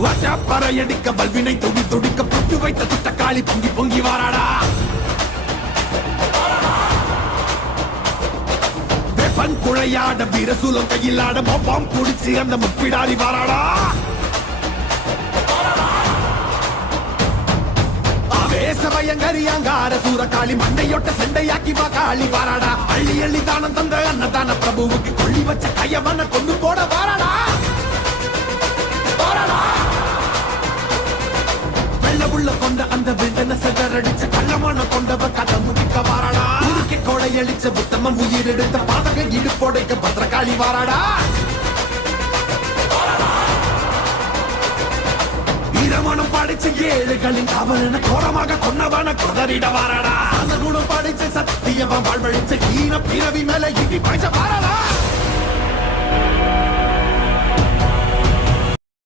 பறையடிக்க வல்வினை துடி துடிக்க புட்டு வைத்த துட்டக்காளி பொங்கி பொங்கி வாராடா. வெப்பன் குழையாட வீரசூலம் கையிலாட மொப்பாம் குடிச்சு அந்த முப்பிடாரி வாராடா. ஆவேசபயங்கரியாங்கார சூரகாளி மண்டையொட்ட செண்டையாக்கி வா காளி வாராடா. அள்ளி அள்ளி தானம் தந்த அன்னதான பிரபுவுக்கு கொள்ளி வச்ச கையவன கொண்டு போட வாராடா. உள்ள கொண்ட அந்த விண்டன செதறடிச்ச கள்ளமான கொண்டவ கதை முடிக்க வாராடா. உருக்கி கொடையளிச்ச புத்தமன் உயிர் எடுத்த பாதக இடுப்போடைக்க பத்திரகாளி வாராடா. இரமணம் படிச்ச ஏழுகளின் அவன கோரமாக கொன்னவன கொதறிட வாராடா. அந்த குணம் படிச்ச சத்தியவன் வாழ்வழிச்ச ஈன பிறவி மேல இடி பாய்ச்ச வாராடா.